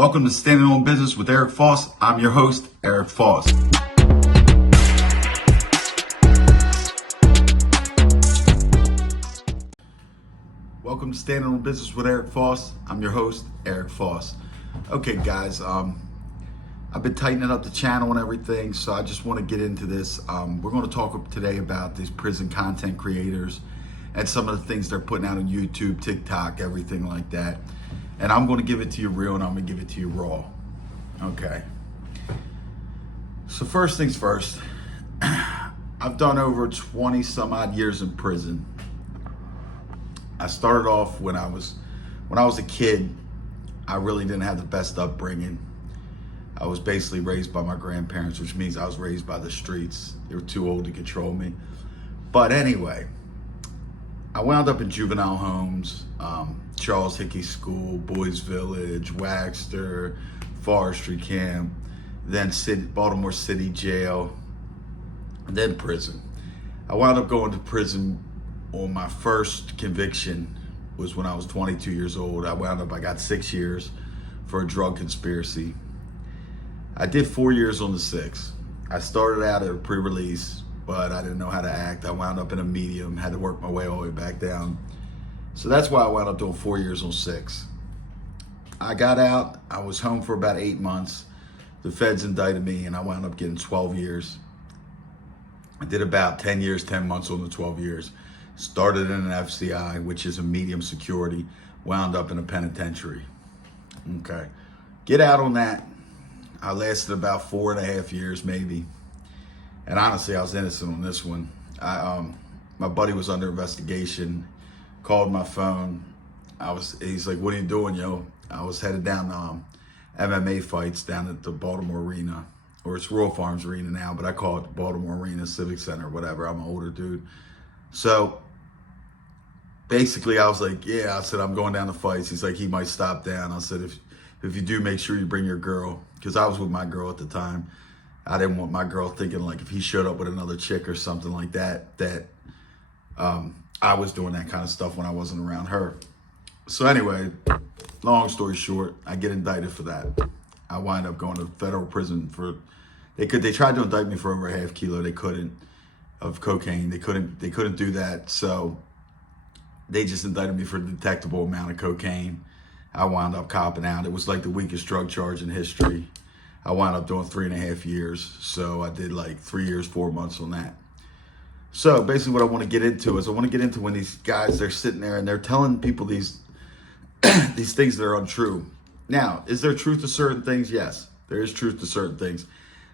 Welcome to Standing on Business with Eric Foss. I'm your host, Eric Foss. Welcome to Standing on Business with Eric Foss. I'm your host, Eric Foss. Okay, guys, I've been tightening up the channel and everything, so I just want to get into this. We're going to talk today about these prison content creators and some of the things they're putting out on YouTube, TikTok, everything like that. And I'm going to give it to you real, and I'm going to give it to you raw. Okay. So first things first, I've done over 20 some odd years in prison. I started off when I was a kid. I really didn't have the best upbringing. I was basically raised by my grandparents, which means I was raised by the streets. They were too old to control me. But anyway, I wound up in juvenile homes, Charles Hickey School, Boys Village, Waxter, Forestry Camp, then Baltimore City Jail, and then prison. I wound up going to prison on my first conviction was when I was 22 years old. I got 6 years for a drug conspiracy. I did 4 years on the 6. I started out at a pre-release, but I didn't know how to act. I wound up in a medium, had to work my way all the way back down. So that's why I wound up doing 4 years on 6. I got out, I was home for about 8 months. The feds indicted me and I wound up getting 12 years. I did about 10 years, 10 months on the 12 years. Started in an FCI, which is a medium security, wound up in a penitentiary. Okay. Get out on that. I lasted about 4.5 years maybe. And honestly, I was innocent on this one. My buddy was under investigation, called my phone. He's like, "What are you doing, yo?" I was headed down MMA fights down at the Baltimore Arena, or it's Royal Farms Arena now, but I call it the Baltimore Arena Civic Center, whatever. I'm an older dude. So basically I was like, yeah, I said, "I'm going down to fights." He's like, "He might stop down." I said, if you do, make sure you bring your girl, because I was with my girl at the time. I didn't want my girl thinking like if he showed up with another chick or something like that, I was doing that kind of stuff when I wasn't around her. So anyway, long story short, I get indicted for that. I wind up going to federal prison for, they tried to indict me for over a half kilo. They couldn't, of cocaine. They couldn't do that. So they just indicted me for a detectable amount of cocaine. I wound up copping out. It was like the weakest drug charge in history. I wound up doing 3.5 years. So I did like 3 years, 4 months on that. So basically what I want to get into is when these guys, they're sitting there and they're telling people these these things that are untrue. Now, is there truth to certain things? Yes, there is truth to certain things.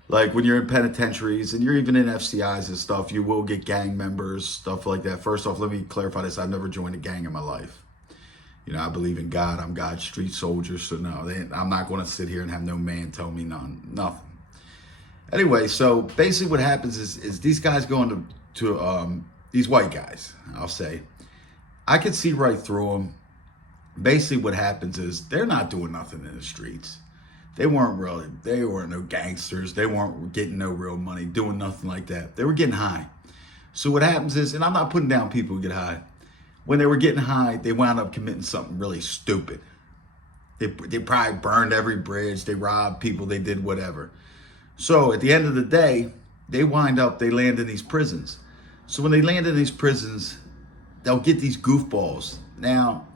Like when you're in penitentiaries and you're even in FCIs and stuff, you will get gang members, stuff like that. First off, let me clarify this. I've never joined a gang in my life. You know, I believe in God. I'm God's street soldier. So no, I'm not going to sit here and have no man tell me nothing. Anyway, so basically what happens is these guys go into these white guys, I'll say. I could see right through them. Basically what happens is they're not doing nothing in the streets. They weren't no gangsters. They weren't getting no real money, doing nothing like that. They were getting high. So what happens is, and I'm not putting down people who get high. When they were getting high, they wound up committing something really stupid. They probably burned every bridge. They robbed people. They did whatever. So at the end of the day, they land in these prisons. So when they land in these prisons, they'll get these goofballs. Now,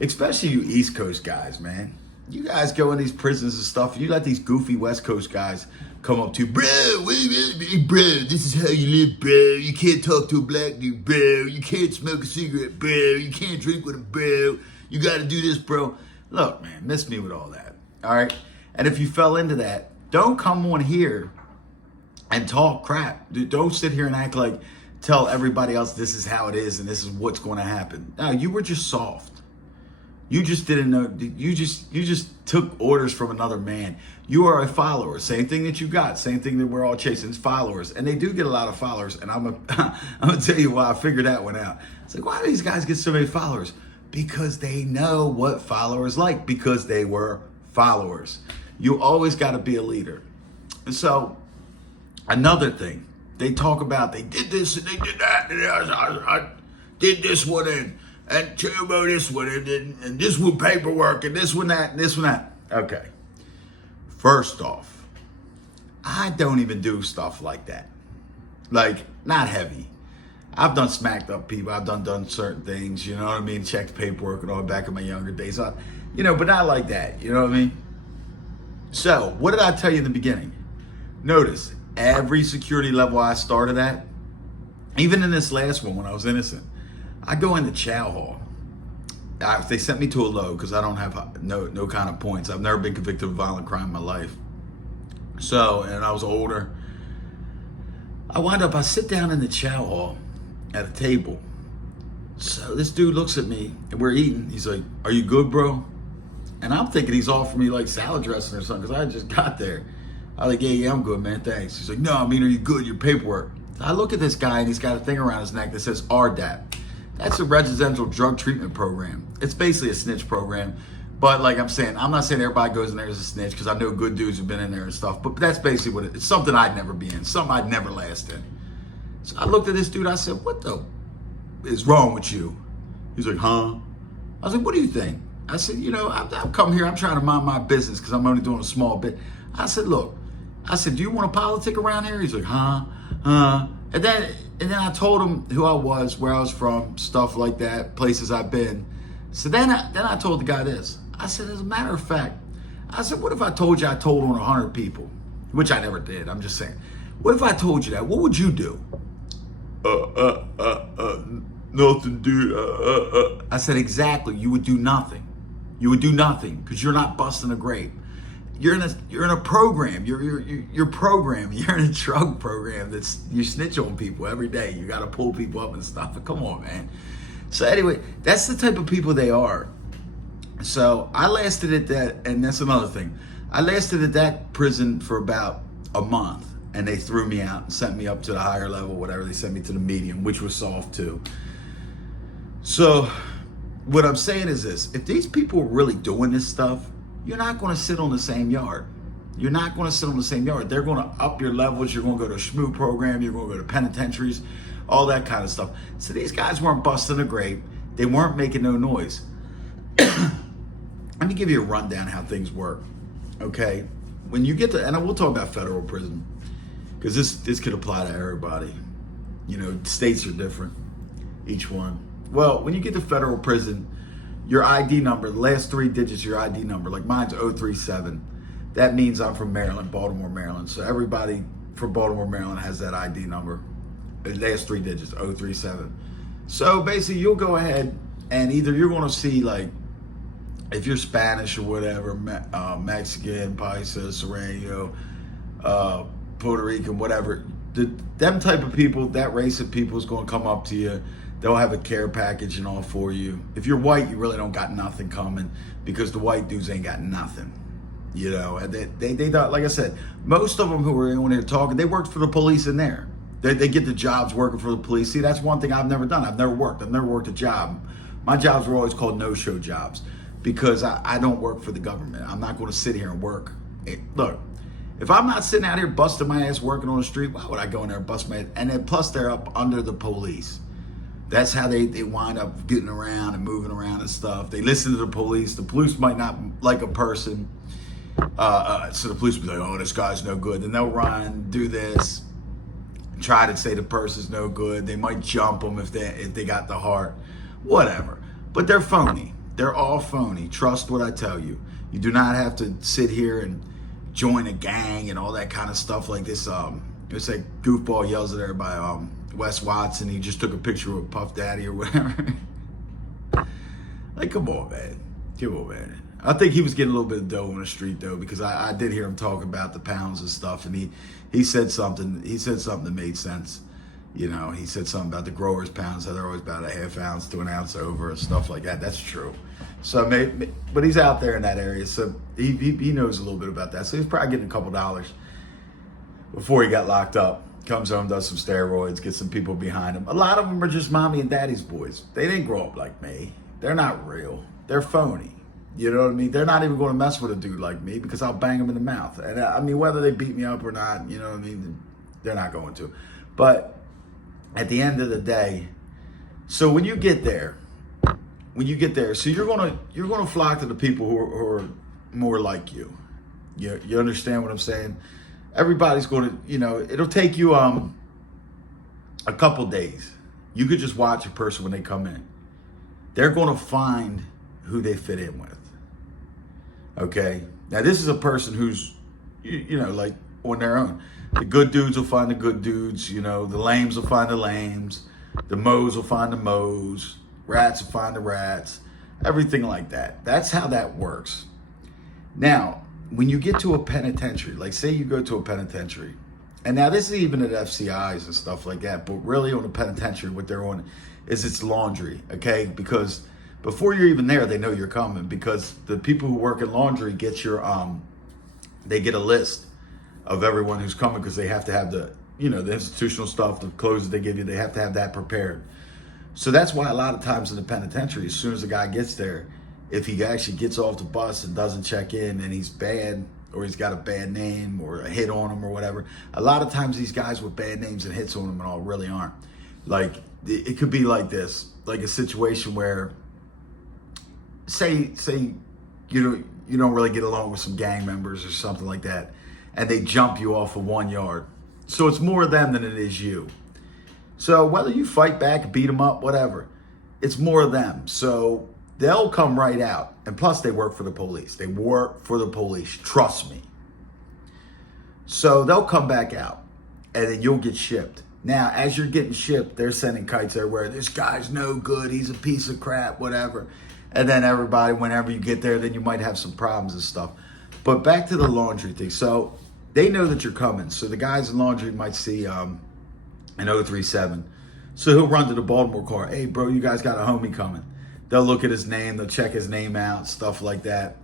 especially you East Coast guys, man. You guys go in these prisons and stuff, you let these goofy West Coast guys come up to you, bro, this is how you live, bro. You can't talk to a black dude, bro. You can't smoke a cigarette, bro. You can't drink with him, bro. You got to do this, bro. Look, man, miss me with all that, all right? And if you fell into that, don't come on here and talk crap. Dude, don't sit here and act like, tell everybody else this is how it is and this is what's going to happen. No, you were just soft. You just didn't know. You just took orders from another man. You are a follower. Same thing that you got. Same thing that we're all chasing. It's followers, and they do get a lot of followers. And I'm gonna tell you why I figured that one out. It's like, why do these guys get so many followers? Because they know what followers like. Because they were followers. You always got to be a leader. And so, another thing, they talk about they did this and they did that. And I did this one and Turbo this one, and this one paperwork, and this one that, and this one that. Okay, First off, I don't even do stuff like that. Like, not heavy. I've done smacked up people. I've done certain things, you know what I mean? Checked paperwork and all back in my younger days. But not like that, you know what I mean? So, what did I tell you in the beginning? Notice, every security level I started at, even in this last one when I was innocent, I go into chow hall. They sent me to a low because I don't have no kind of points. I've never been convicted of violent crime in my life. So, and I was older. I sit down in the chow hall at a table. So this dude looks at me and we're eating. He's like, "Are you good, bro?" And I'm thinking he's offering me like salad dressing or something because I just got there. I was like, yeah, I'm good, man, thanks. He's like, "No, I mean, are you good? Your paperwork." So I look at this guy and he's got a thing around his neck that says RDAP. That's a residential drug treatment program. It's basically a snitch program. But like I'm saying, I'm not saying everybody goes in there as a snitch because I know good dudes who've been in there and stuff. But that's basically what it's something I'd never be in, something I'd never last in. So I looked at this dude, I said, "What the is wrong with you?" He's like, "Huh?" I was like, "What do you think?" I said, I've come here, I'm trying to mind my business because I'm only doing a small bit. I said, "Look," I said, "Do you want to politic around here?" He's like, "Huh?" And then I told him who I was, where I was from, stuff like that, places I've been. So then I told the guy this. I said, "As a matter of fact," I said, "what if I told you I told on 100 people?" Which I never did, I'm just saying. "What if I told you that? What would you do?" Nothing, dude. I said, "Exactly, you would do nothing. You would do nothing because you're not busting a grape. You're in a program. You're programmed. You're in a drug program that's you snitch on people every day. You got to pull people up and stuff. Come on, man." So anyway, that's the type of people they are. So I lasted at that, and that's another thing. I lasted at that prison for about a month, and they threw me out and sent me up to the higher level, whatever. They sent me to the medium, which was soft too. So what I'm saying is this: if these people are really doing this stuff, you're not going to sit on the same yard. You're not going to sit on the same yard. They're going to up your levels. You're going to go to a SHMOO program. You're going to go to penitentiaries, all that kind of stuff. So these guys weren't busting a grape. They weren't making no noise. Let me give you a rundown how things work, okay? When you get to, and I will talk about federal prison, because this could apply to everybody. States are different, each one. Well, when you get to federal prison, your ID number, the last 3 digits of your ID number, like mine's 037. That means I'm from Maryland, Baltimore, Maryland. So everybody from Baltimore, Maryland has that ID number. The last 3 digits, 037. So basically you'll go ahead and either you're going to see, like, if you're Spanish or whatever, Mexican, Paisa, Serrano, Puerto Rican, whatever, them type of people, that race of people is going to come up to you. They'll have a care package and all for you. If you're white, you really don't got nothing coming because the white dudes ain't got nothing. And they like I said, most of them who were in there talking, they worked for the police in there. They get the jobs working for the police. See, that's one thing I've never done. I've never worked a job. My jobs were always called no-show jobs because I don't work for the government. I'm not going to sit here and work. Look, if I'm not sitting out here busting my ass working on the street, why would I go in there and bust my ass? And then plus they're up under the police. That's how they wind up getting around and moving around and stuff. They listen to the police. The police might not like a person. So the police will be like, "Oh, this guy's no good." Then they'll run, do this, try to say the person's no good. They might jump them if they got the heart, whatever. But they're phony. They're all phony. Trust what I tell you. You do not have to sit here and join a gang and all that kind of stuff like this. It's like goofball yells at everybody. Wes Watson, he just took a picture with Puff Daddy or whatever. Like, come on, man. Come on, man. I think he was getting a little bit of dough on the street though, because I did hear him talk about the pounds and stuff, and he said something. He said something that made sense. He said something about the growers' pounds, how they're always about a half ounce to an ounce over and stuff like that. That's true. So maybe, but he's out there in that area, so he knows a little bit about that. So he's probably getting a couple dollars before he got locked up. Comes home, does some steroids, gets some people behind him. A lot of them are just mommy and daddy's boys. They didn't grow up like me. They're not real. They're phony. You know what I mean? They're not even going to mess with a dude like me because I'll bang them in the mouth. And I mean, whether they beat me up or not, you know what I mean? They're not going to. But at the end of the day, so when you get there, so you're gonna flock to the people who are more like you. You understand what I'm saying? Everybody's going to, it'll take you a couple days. You could just watch a person when they come in. They're going to find who they fit in with. Okay? Now, this is a person who's, like on their own. The good dudes will find the good dudes. The lames will find the lames. The moes will find the moes. Rats will find the rats. Everything like that. That's how that works. Now, when you get to a penitentiary, like say you go to a penitentiary, and now this is even at FCIs and stuff like that, but really on a penitentiary, what they're on is it's laundry, okay? Because before you're even there, they know you're coming, because the people who work in laundry get your, they get a list of everyone who's coming, because they have to have the, the institutional stuff, the clothes that they give you, they have to have that prepared. So that's why a lot of times in the penitentiary, as soon as the guy gets there, if he actually gets off the bus and doesn't check in and he's bad, or he's got a bad name or a hit on him or whatever, a lot of times these guys with bad names and hits on them and all really aren't. Like, it could be like this, like a situation where, say you don't really get along with some gang members or something like that, and they jump you off of 1 yard. So it's more them than it is you. So whether you fight back, beat them up, whatever, it's more of them. So they'll come right out. And plus, they work for the police. They work for the police. Trust me. So they'll come back out, and then you'll get shipped. Now, as you're getting shipped, they're sending kites everywhere. This guy's no good. He's a piece of crap, whatever. And then everybody, whenever you get there, then you might have some problems and stuff. But back to the laundry thing. So they know that you're coming. So the guys in laundry might see an 037. So he'll run to the Baltimore car. Hey, bro, you guys got a homie coming. They'll look at his name. They'll check his name out, stuff like that.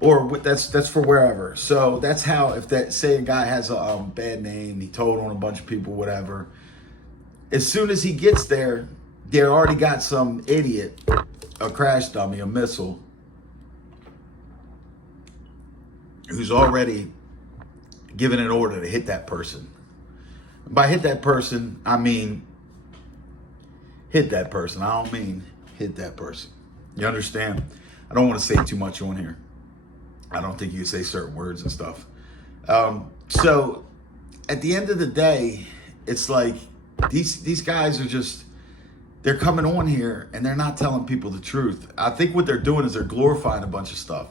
Or that's for wherever. So that's how, if that, say a guy has a bad name, he told on a bunch of people, whatever. As soon as he gets there, they already got some idiot, a crash dummy, a missile, who's already given an order to hit that person. By hit that person, I mean hit that person. I don't mean hit that person. You understand? I don't want to say too much on here. I don't think you can say certain words and stuff. So at the end of the day, it's like these guys are just, they're coming on here and they're not telling people the truth. I think what they're doing is they're glorifying a bunch of stuff.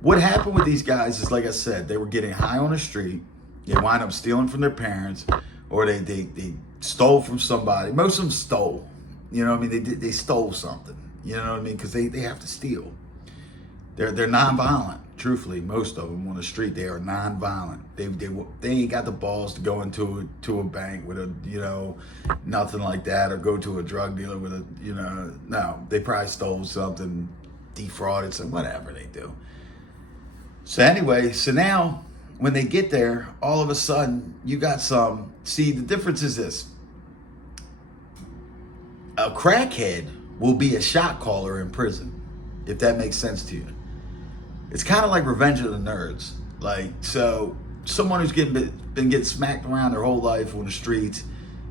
What happened with these guys is, like I said, they were getting high on the street. They wind up stealing from their parents, or they stole from somebody. Most of them stole. You know what I mean? They stole something. You know what I mean? Because they have to steal. They're nonviolent. Truthfully, most of them on the street, they are nonviolent. They ain't got the balls to go into a bank with a, nothing like that, or go to a drug dealer with a, no. They probably stole something, defrauded some, whatever they do. So anyway, so now when they get there, all of a sudden you got some. See, the difference is this: a crackhead will be a shot caller in prison, if that makes sense to you. It's kind of like Revenge of the Nerds. Like, so someone who's been getting smacked around their whole life on the streets,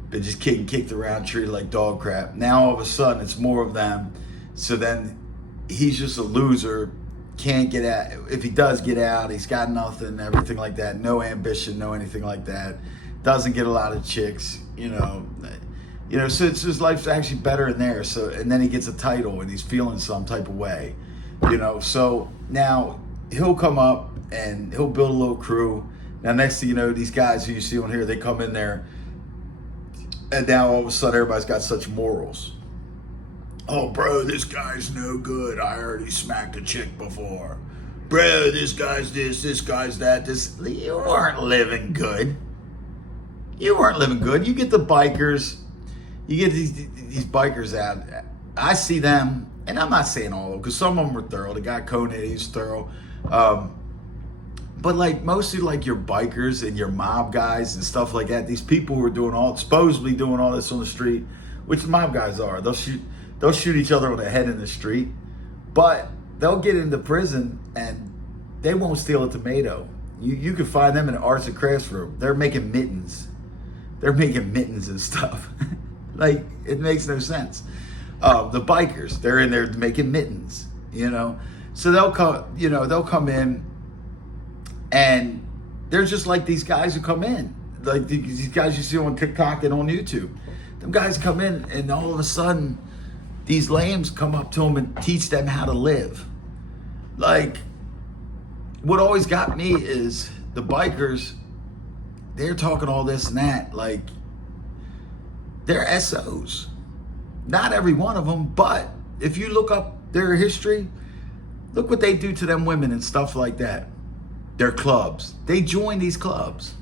been just getting kicked around, treated like dog crap. Now all of a sudden it's more of them. So then he's just a loser, can't get out. If he does get out, he's got nothing, everything like that. No ambition, no anything like that. Doesn't get a lot of chicks, so it's, his life's actually better in there. So, and then he gets a title and he's feeling some type of way. So now he'll come up and he'll build a little crew. Now, next thing you know, these guys who you see on here, they come in there, and now all of a sudden everybody's got such morals. Oh, bro, this guy's no good. I already smacked a chick before. Bro, this guy's this guy's that. You aren't living good. You weren't living good. You get the bikers, you get these bikers out. I see them. And I'm not saying all of them, because some of them are thorough. The guy Conan, he's thorough. But like mostly like your bikers and your mob guys and stuff like that. These people who are supposedly doing all this on the street, which the mob guys are. They'll shoot each other on the head in the street. But they'll get into prison and they won't steal a tomato. You can find them in the arts and crafts room. They're making mittens. They're making mittens and stuff. Like, it makes no sense. The bikers, they're in there making mittens, So they'll come in And they're just like these guys who come in, like these guys you see on TikTok and on YouTube. Them guys come in, and all of a sudden, these lambs come up to them and teach them how to live. Like, what always got me is the bikers, they're talking all this and that, like, they're SOs. Not every one of them, but if you look up their history, look what they do to them women and stuff like that. Their clubs. They join these clubs.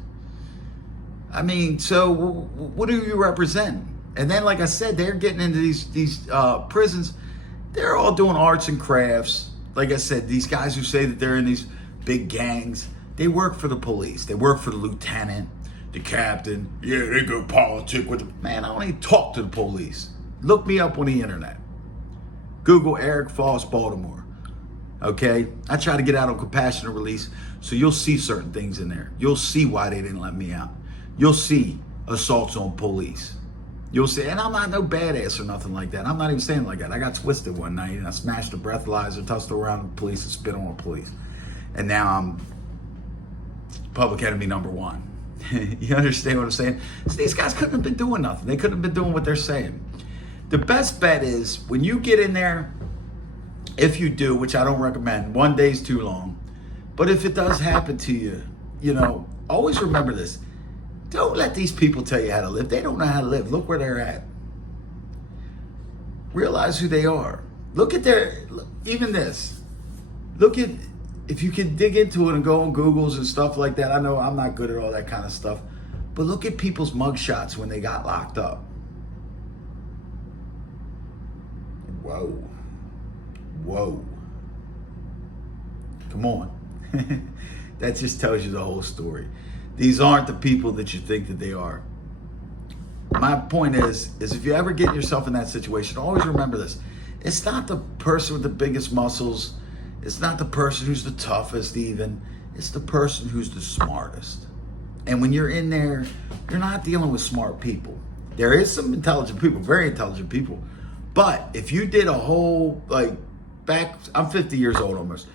I mean, so what do you represent? And then, like I said, they're getting into these prisons. They're all doing arts and crafts. Like I said, these guys who say that they're in these big gangs, they work for the police. They work for the lieutenant, the captain. Yeah, they go politic with them. Man, I don't even talk to the police. Look me up on the internet. Google Eric Foss, Baltimore. Okay? I try to get out on compassionate release, so you'll see certain things in there. You'll see why they didn't let me out. You'll see assaults on police. You'll see, and I'm not no badass or nothing like that. I'm not even saying like that. I got twisted one night and I smashed a breathalyzer, tussled around the police, and spit on the police. And now I'm public enemy number one. You understand what I'm saying? So these guys couldn't have been doing nothing. They couldn't have been doing what they're saying. The best bet is when you get in there, if you do, which I don't recommend, 1 day's too long. But if it does happen to you, you know, always remember this. Don't let these people tell you how to live. They don't know how to live. Look where they're at. Realize who they are. Look at even this. Look at, if you can dig into it and go on Googles and stuff like that. I know I'm not good at all that kind of stuff. But look at people's mugshots when they got locked up. Whoa. Whoa. Come on. That just tells you the whole story. These aren't the people that you think that they are. My point is if you ever get yourself in that situation, always remember this. It's not the person with the biggest muscles. It's not the person who's the toughest even. It's the person who's the smartest. And when you're in there, you're not dealing with smart people. There is some intelligent people, very intelligent people. But if you did a whole, like, back, I'm 50 years old almost.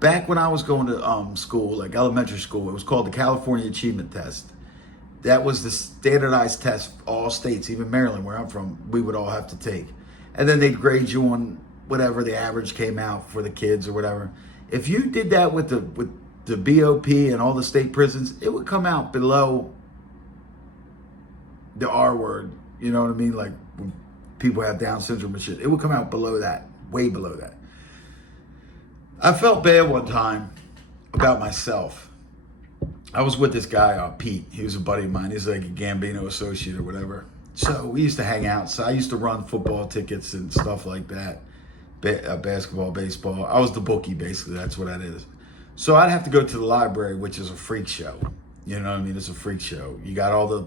Back when I was going to school, like elementary school, it was called the California Achievement Test. That was the standardized test all states, even Maryland, where I'm from, we would all have to take. And then they'd grade you on whatever the average came out for the kids or whatever. If you did that with the BOP and all the state prisons, it would come out below the R word. You know what I mean? Like when people have Down syndrome and shit, it would come out below that, way below that. I felt bad one time about myself. I was with this guy, Pete. He was a buddy of mine. He's like a Gambino associate or whatever. So we used to hang out. So I used to run football tickets and stuff like that. Basketball, baseball. I was the bookie, basically. That's what that is. So I'd have to go to the library, which is a freak show. You know what I mean? It's a freak show. You got all the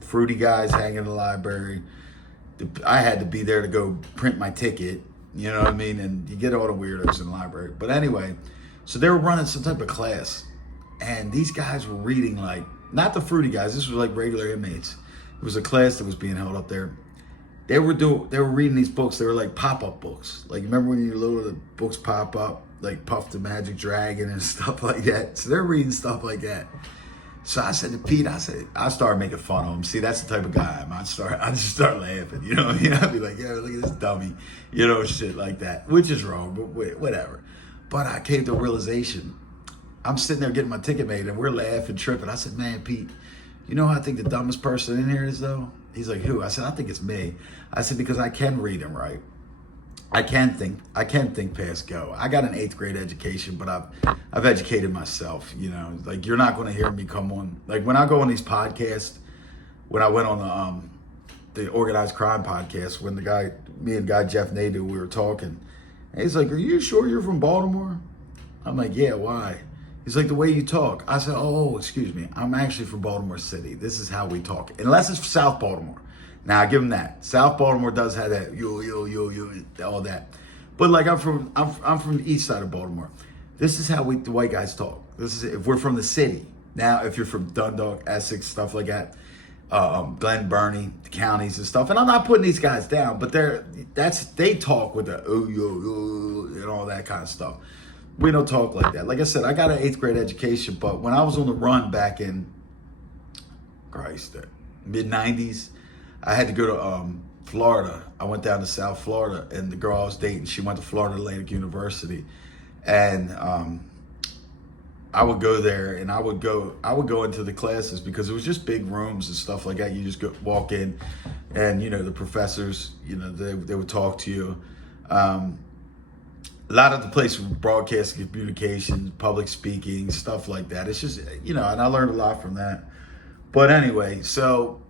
fruity guys hanging in the library. I had to be there to go print my ticket. You know what I mean? And you get all the weirdos in the library. But anyway, so they were running some type of class. And these guys were reading, like, not the fruity guys. This was like regular inmates. It was a class that was being held up there. They were reading these books. They were like pop-up books. Like, remember when you little, the books pop up? Like Puff the Magic Dragon and stuff like that. So they're reading stuff like that. So I said to Pete, I started making fun of him. See, that's the type of guy I am. I just start laughing, you know what I mean? I'd be like, yeah, look at this dummy, you know, shit like that, which is wrong, but whatever. But I came to a realization. I'm sitting there getting my ticket made, and we're laughing, tripping. I said, man, Pete, you know who I think the dumbest person in here is, though? He's like, who? I said, I think it's me. I said, because I can read and write. I can think past go. I got an 8th grade education, but I've educated myself, you know. Like, you're not going to hear me come on. Like, when I go on these podcasts, when I went on the organized crime podcast, when me and guy Jeff Nadeau, we were talking, and he's like, are you sure you're from Baltimore? I'm like, yeah, why? He's like, the way you talk. I said, oh, excuse me. I'm actually from Baltimore City. This is how we talk. Unless it's South Baltimore. Now, I give him that. South Baltimore does have that yo, all that. But like I'm from the east side of Baltimore. This is how the white guys talk. This is if we're from the city. Now, if you're from Dundalk, Essex, stuff like that, Glen Burnie, the counties and stuff. And I'm not putting these guys down, but they talk with the oh yo and all that kind of stuff. we don't talk like that. Like I said, I got an 8th grade education, but when I was on the run back in, Christ, mid-90s, I had to go to Florida. I went down to South Florida, and the girl I was dating, she went to Florida Atlantic University. And I would go there, and I would go into the classes because it was just big rooms and stuff like that. You just walk in, and the professors, they would talk to you. A lot of the place was broadcasting, communications, public speaking, stuff like that. It's just, and I learned a lot from that. But anyway, so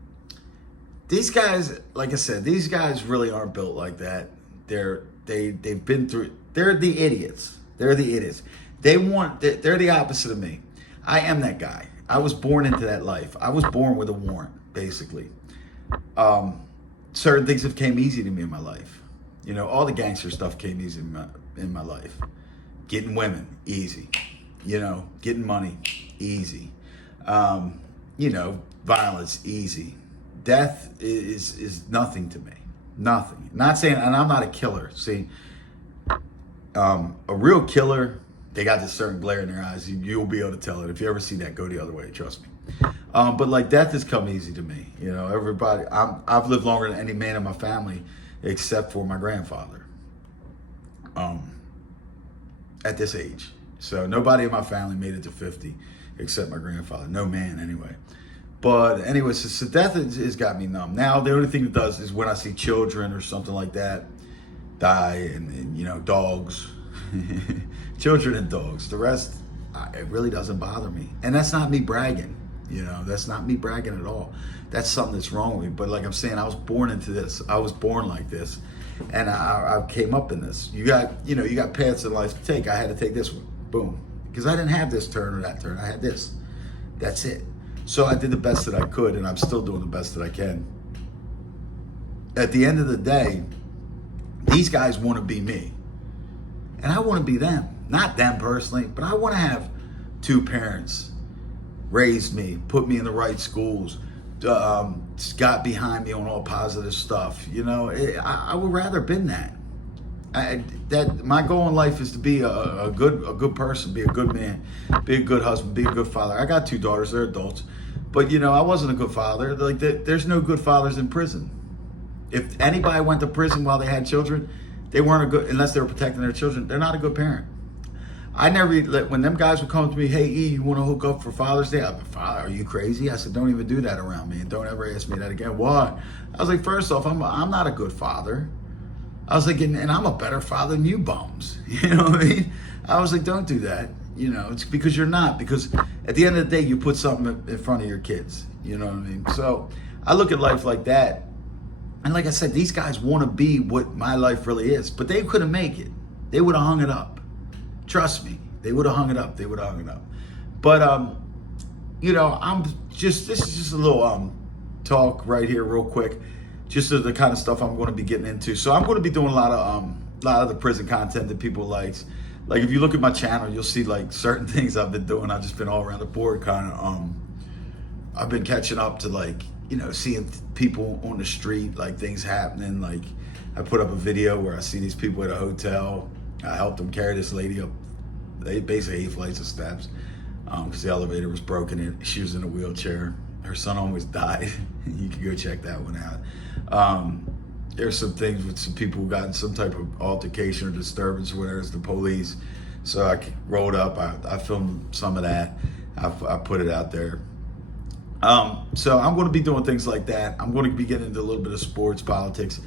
these guys, like I said, these guys really aren't built like that. They've been through. They're the idiots. They're the idiots. They're the opposite of me. I am that guy. I was born into that life. I was born with a warrant, basically. Certain things have came easy to me in my life. All the gangster stuff came easy in my life. Getting women, easy. Getting money, easy. Violence, easy. Death is nothing to me. Nothing. Not saying, and I'm not a killer. See, a real killer, they got this certain glare in their eyes. You'll be able to tell it. If you ever see that, go the other way. Trust me. But like death has come easy to me. Everybody. I've lived longer than any man in my family, except for my grandfather. At this age, so nobody in my family made it to 50, except my grandfather. No man, anyway. But anyway, so death has got me numb. Now the only thing it does is when I see children or something like that die, and dogs. Children and dogs. The rest, it really doesn't bother me. And that's not me bragging. That's not me bragging at all. That's something that's wrong with me. But like I'm saying, I was born into this. I was born like this. And I came up in this. You got paths in life to take. I had to take this one. Boom. Because I didn't have this turn or that turn. I had this. That's it. So I did the best that I could, and I'm still doing the best that I can. At the end of the day, these guys want to be me. And I want to be them. Not them personally, but I want to have 2 parents raise me, put me in the right schools, got behind me on all positive stuff. I would rather have been that. That my goal in life is to be a good person, be a good man, be a good husband, be a good father. I got 2 daughters, they're adults, but I wasn't a good father. Like there's no good fathers in prison. If anybody went to prison while they had children, they weren't a good, unless they were protecting their children. They're not a good parent. I never when them guys would come to me, hey E, you want to hook up for Father's Day? I'd be, Father, are you crazy? I said, don't even do that around me, and don't ever ask me that again. Why? I was like, first off, I'm not a good father. I was like, and I'm a better father than you bums. You know what I mean? I was like, don't do that. It's because you're not. Because at the end of the day, you put something in front of your kids. You know what I mean? So I look at life like that. And like I said, these guys want to be what my life really is. But they couldn't make it. They would have hung it up. Trust me. They would have hung it up. They would have hung it up. But, this is just a little talk right here real quick. Just the kind of stuff I'm going to be getting into. So I'm going to be doing a lot of the prison content that people like. Like if you look at my channel, you'll see like certain things I've been doing. I've just been all around the board kind of. I've been catching up to like, seeing people on the street, like things happening. Like I put up a video where I see these people at a hotel. I helped them carry this lady up, basically 8 flights of steps, because the elevator was broken. She was in a wheelchair. Her son almost died. You can go check that one out. There's some things with some people who got in some type of altercation or disturbance or whatever. It's the police. So I rolled up. I filmed some of that. I put it out there. So I'm going to be doing things like that. I'm going to be getting into a little bit of sports, politics.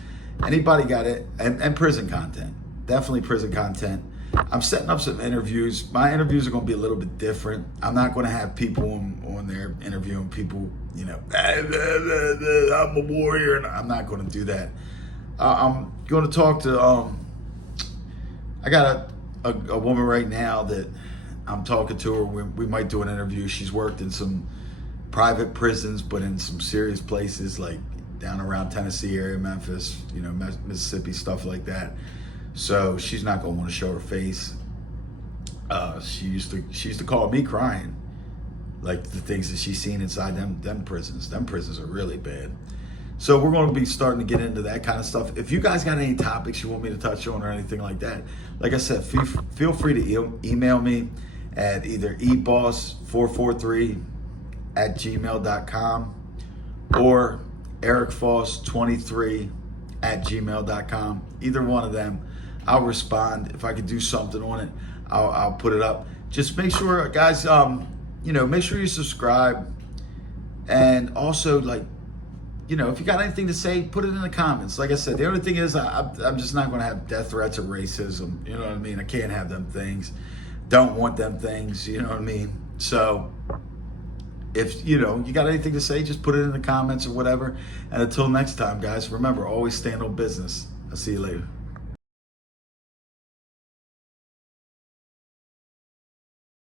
Anybody got it? And prison content. Definitely prison content. I'm setting up some interviews. My interviews are going to be a little bit different. I'm not going to have people on there interviewing people, I'm a warrior. And I'm not going to do that. I'm going to talk to, I got a woman right now that I'm talking to her. We might do an interview. She's worked in some private prisons, but in some serious places like down around Tennessee area, Memphis, Mississippi, stuff like that. So she's not gonna want to show her face. She used to call me crying, like the things that she's seen inside them prisons. Them prisons are really bad. So we're going to be starting to get into that kind of stuff. If you guys got any topics you want me to touch on or anything like that, like I said, feel free to email me at either eboss443@gmail.com or ericfoss23@gmail.com. Either one of them, I'll respond. If I could do something on it, I'll put it up. Just make sure, guys, make sure you subscribe, and also, like, if you got anything to say, put it in the comments. Like I said, the only thing is I'm just not going to have death threats or racism. You know what I mean? I can't have them things. Don't want them things. You know what I mean? So if you got anything to say, just put it in the comments or whatever. And until next time, guys, remember, always stand on business. I'll see you later.